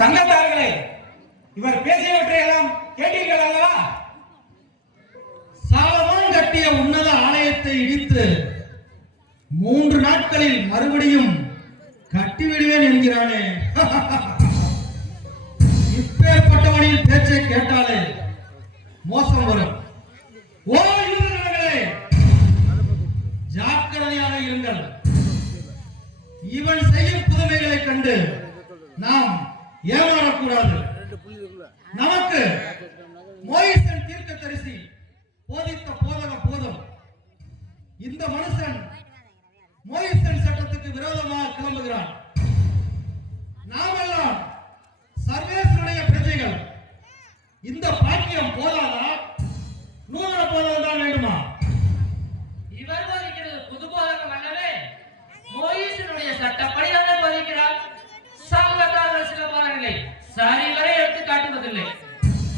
சங்கத்தார்களே, இவர் பேசியவற்றை எல்லாம் கேட்டீர்கள் அல்லவா? சாலமோன் கட்டிய உன்னத ஆலயத்தை இடித்து 3 நாட்களில் மறுபடியும் கட்டிவிடுவேன் என்கிறானே. இப்பேற்பட்டவனின் பேச்சை கேட்டாலே மோசம் வரும். ஓ யூதர்களே, ஜாக்கிரதையாக இருங்கள். இவன் செய்யும் புதுமைகளை கண்டு நாம் ஏமாறக்கூடாது. நமக்கு மோயிசன் தீர்க்கதரிசி போதித்த போதகம் போதும். இந்த மனுஷன் மோயிசன் சட்டத்துக்கு விரோதமாக கிளம்புகிறான். நாமெல்லாம் சர்வேஸ்வருடைய பிரஜைகள். இந்த பாக்கியம் போதாதா? நூதன போதகம் தான் வேண்டுமா? இவர் போதிக்கிறது புது போதகம் அல்லவே. மோயிசனுடைய சட்டப்படி தான் போதிக்கிறார். சங்கத்தார்கள் சில போதகங்களை சரிவரை எடுத்து காட்டுவதில்லை.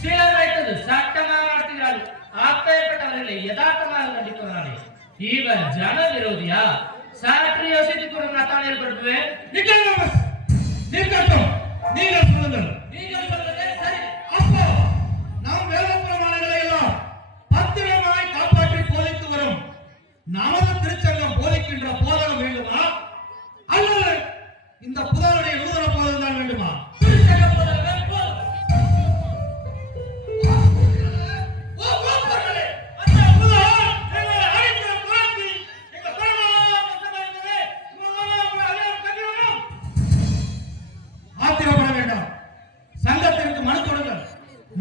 சிலர் வைத்தது சட்டமாக நடத்துகிறார்கள். அப்பேற்பட்டவர்களை யதார்த்தமாக கண்டிப்பவர்களே. இவர் ஜன விரோதியா? சற்று யோசித்துக் கொடுங்க. தான் ஏற்படுத்துவேன். நீங்கள் சொல்லுங்கள். நீங்கள் சொல்வதே சரி. அப்போ நாம் வேதப்பிரமாணங்களை எல்லாம் பத்திரமாய் காப்பாற்றி போதித்து வரும் நமது திருச்சங்கம் போதிக்கின்ற போதகம் வேண்டுமா, அல்லது இந்த புதனுடைய நூதன போதகம் தான் வேண்டுமா? திருச்சங்க போதகம்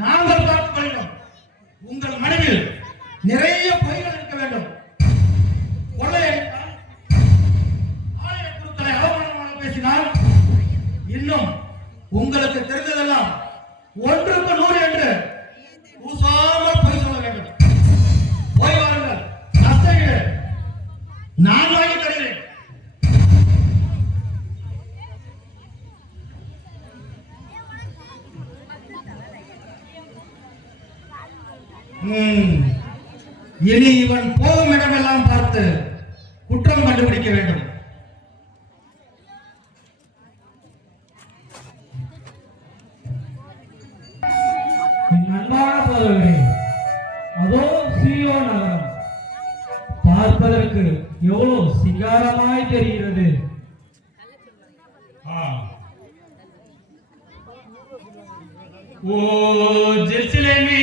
நாங்கள் பார்த்துக் கொள்கிறோம். உங்கள் மனதில் நிறைய பொய்கள் இருக்க வேண்டும். கொள்ளையடித்தால், ஆலய குருக்களை அவமானமாக பேசினால், இன்னும் உங்களுக்கு தெரிந்ததெல்லாம் 1க்கு 100 என்று கூசாமல் பொய் சொல்ல வேண்டும். போய் வாருங்கள். நஷ்டஈடு நான் வாங்கி தருகிறேன். இனி இவன் போகும் இடமெல்லாம் பார்த்து குற்றம் கண்டுபிடிக்க வேண்டும். அன்பான போதகரே, அதோ சீயோன் நகரம் பார்ப்பதற்கு எவ்வளவு சிங்காரமாய் தெரிகிறது. ஓ ஜெருசலேமே,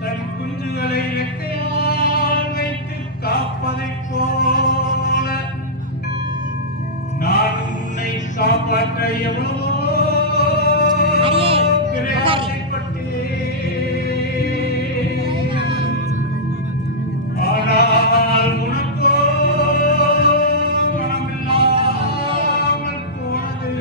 தன் குஞ்சுகளை இலக்கையால் வைத்து காப்பதைப் போல நான் உன்னை காப்பாற்ற எவ்வளவோ ஆனால் உனக்கோ மனமில்லாமல் போனது.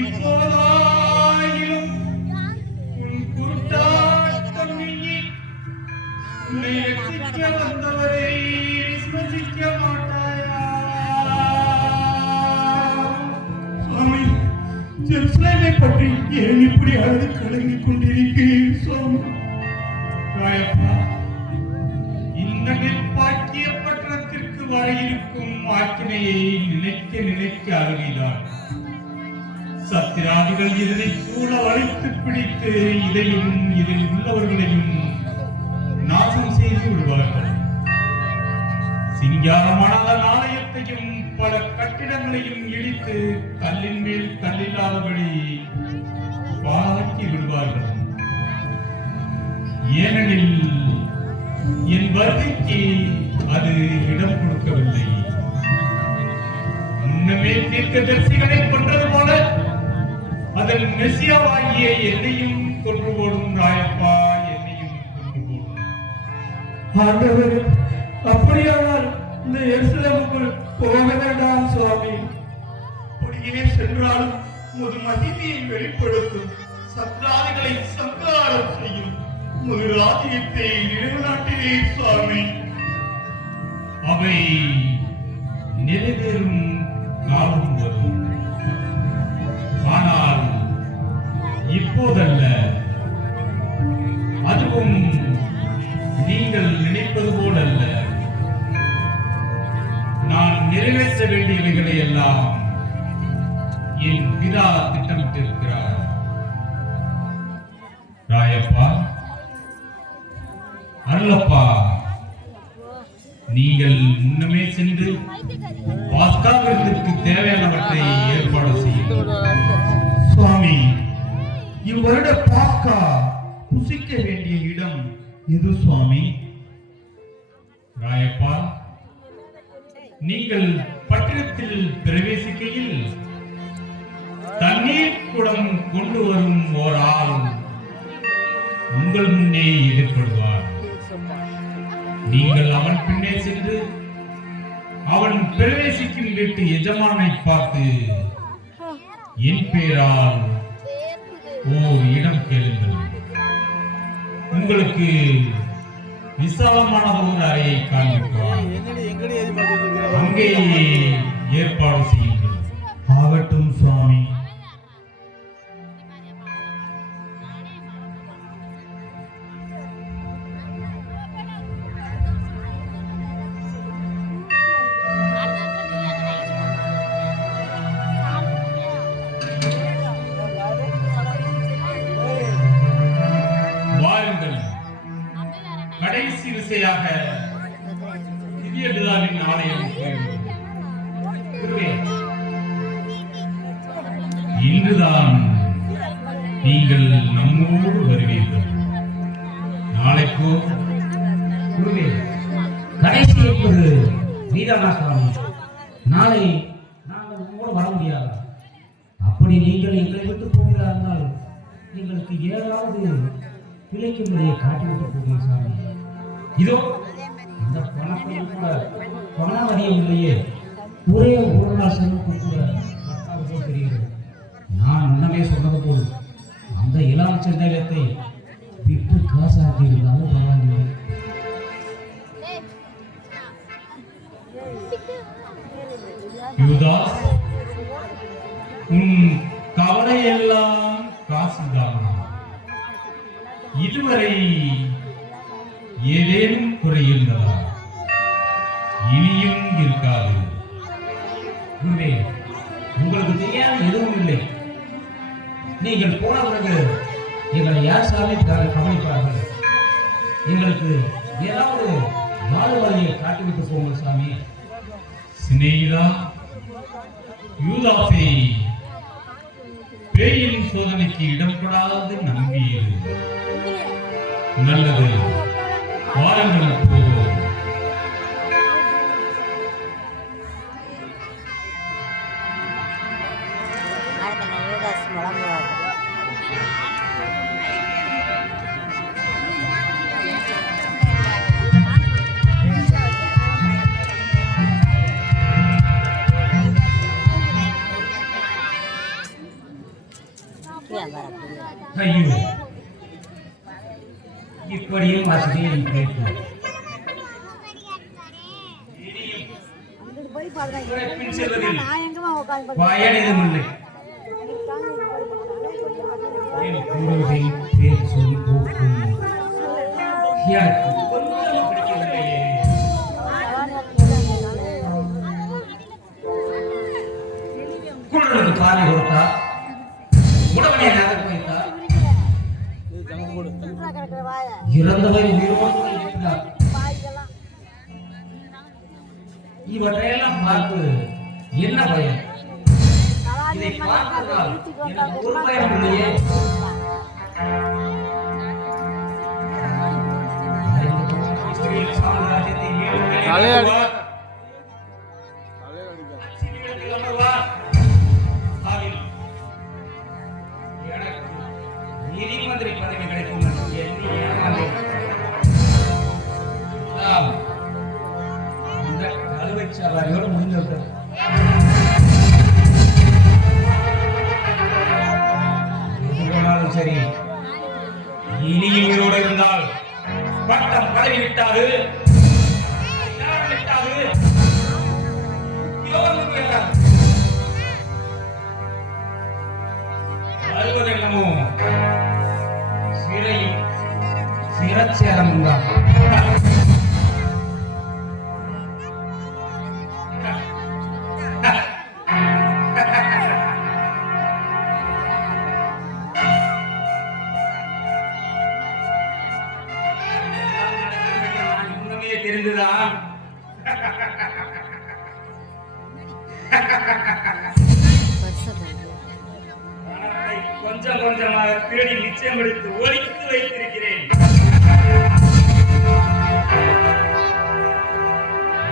இப்போதாயிலும் உன் குருட்டாட்டம் நீங்கி உன்னை ரட்சிக்க வந்தவரை விஸ்வசிக்க மாட்டாயா? சுவாமி, ஜெருசலேமை பற்றி ஏன் இப்படி அழுது கலங்கிக் கொண்டிருக்கிறீர் சுவாமி? ராயப்பா, இந்த நிற்பாக்கிய பட்டணத்திற்கு வர இருக்கும் ஆக்கினையை நினைக்க நினைக்க அருகிதான். சத்திராதிகள் இதனை சூழ வளைத்து பிடித்து இதையும் இதில் உள்ளவர்களையும் நாசம் செய்து விடுவார்கள். சிங்காரமான ஆலயத்தையும் பல கட்டிடங்களையும் இடித்து கல்லின் மேல் கல்லில்லாதபடி பாழாக்கி விடுவார்கள். ஏனெனில் என் வருகைக்கு அது இடம் கொடுக்கவில்லை. முன்னமே தீர்க்கதரிசிகளை கொன்றது போல அதன் மெசியாவாகிய என்னையும் கொன்று போடும். ராயப்பா, என்னையும் கொன்று போடும். ஆண்டவர், அப்படியானால் இந்த எருசலேமுக்குள் போக வேண்டாம் சுவாமி. அப்படியே சென்றாலும் ஒரு மகிமையை வெளிப்படுத்தும். சத்ராதிகளை சங்காரம் செய்யும் ஒரு ராஜ்யத்தை நிலைநாட்டினே சுவாமி. அவை நிறைவேறும் காலம் வரும். ஆனால் இப்போதல்ல. அதுவும் நீங்கள் நினைப்பது போலல்ல. நான் நிறைவேற்ற வேண்டியவைகளை எல்லாம் என் பிதா திட்டமிட்டிருக்கிறார். ராயப்பா, அருளப்பா, நீங்கள் முன்னமே சென்று பாஸ்காவிற்கு தேவையானவற்றை ஏற்பாடு செய்யுங்கள். சுவாமி, இவ்வருட பாஸ்கா புசிக்க வேண்டிய இடம் எது சுவாமி? ராயப்பா, நீங்கள் பட்டணத்தில் பிரவேசிக்கையில் தண்ணீர் குடம் கொண்டு வரும் ஓர் ஆள் உங்கள் முன்னே எதிர்கொள்வார். நீங்கள் அவன் பின்னே சென்று அவன் பிரவேசிக்கும் வீட்டு எஜமானை பார்த்து என் பெயரால் ஓர் இடம் கேளுங்கள், உங்களுக்கு விசாலமான ஒரு அறையை காண்பிப்பார், அங்கே ஏற்பாடு செய்யுங்கள். ஆகட்டும் சுவாமி. வாருங்கள். கடைசி விசையாக திவ்ய பிதாவின் ஆலயம் குருவே, இன்றுதான் நீங்கள் நம்மோடு வருவீர்கள். நாளைக்கோ குருவே, கடைசி என்பது நீதானா சுவாமி? நாளை நாங்கள் உங்களோடு வர முடியாது. அப்படி நீங்கள் எங்களை விட்டு போகிறார்கள், எங்களுக்கு ஏதாவது பிழைக்கும் முறையை காட்டிவிட்டு போகிறேன் சாமி. இதோ இந்த பணத்தில் கூட பணம் அறியவில்லையே, ஒரே ஒரு நாள் செலவுக்கு கூட பட்டாவது போல் தெரிகிறது. நான் முன்னமே சொன்னது போல் அந்த இளம் செந்தயத்தை விட்டு காசாக்கி இருந்தாலும் பரவாயில்லை. யூதாஸ், உன் கவலை எல்லாம் காசுதான். இதுவரை ஏதேனும் குறை இருந்ததா? இனியும் இருக்காது. குருவே, உங்களுக்கு தெரியாத எதுவும் இல்லை. நீங்கள் போன பிறகு எங்களை யார் சாமி கவனிப்பார்கள்? எங்களுக்கு ஏதாவது நாலு வழியை காட்டிவிட்டு போங்க சாமி. சிநேகிதா, யூதாசை பேயின் சோதனைக்கு இடம்படாது நம்பியது. நல்லது, வாருங்கள் போவோம். ஐயோ, இப்படியும் வசதியை கேட்கும். பின் செல்வதில் பயனிடமில்லை. என் குருவை பேர் சொல்லி போக்கும் எனக்கு கொஞ்சம் பிடிக்கவில்லையே. குழந்தைக்கு பாலை கொடுத்தா, உடம்பை நகர் வைத்தா, இறந்தவை உயிரோடு இருக்கிறார். இவற்றையெல்லாம் பார்த்து என்ன பயன்? இதை பார்ப்பதால் எனக்கு ஒரு பயம் இல்லையே. சாம்ராஜ்யத்தை நீதிமன்ற பதவி கிடைக்கும் என்று எண்ணி ஏமாந்தேன். இந்த கழுவை சவாரியோடு முடிந்துவிட்டது. போனாலும் சரி, இனியும் உயிரோடு இருந்தால் பட்டம் பதவி விட்டாது, விட்டாது சேலம் தான். முன்னமே தெரிந்துதான் பணத்தை கொஞ்சம் கொஞ்சமாக தேடி நிச்சயம் எடுத்து ஒழித்து வைத்திருக்கிறேன்.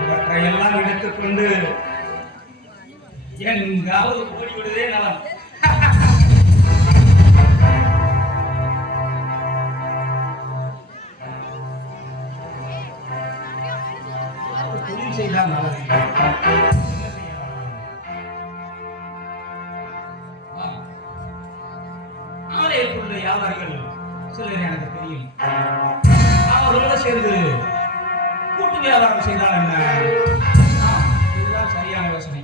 இவற்றையெல்லாம் எடுத்துக்கொண்டு எங்காவது ஓடிவிடுதே நலம். தொழில் செய்தால் நல்லது. ஆலயத்துள்ள வியாபாரிகள் சிலர் எனக்கு தெரியும். அவர்களோட சேர்ந்து கூட்டு வியாபாரம் செய்தால் என்ன? இதுதான் சரியான யோசனை.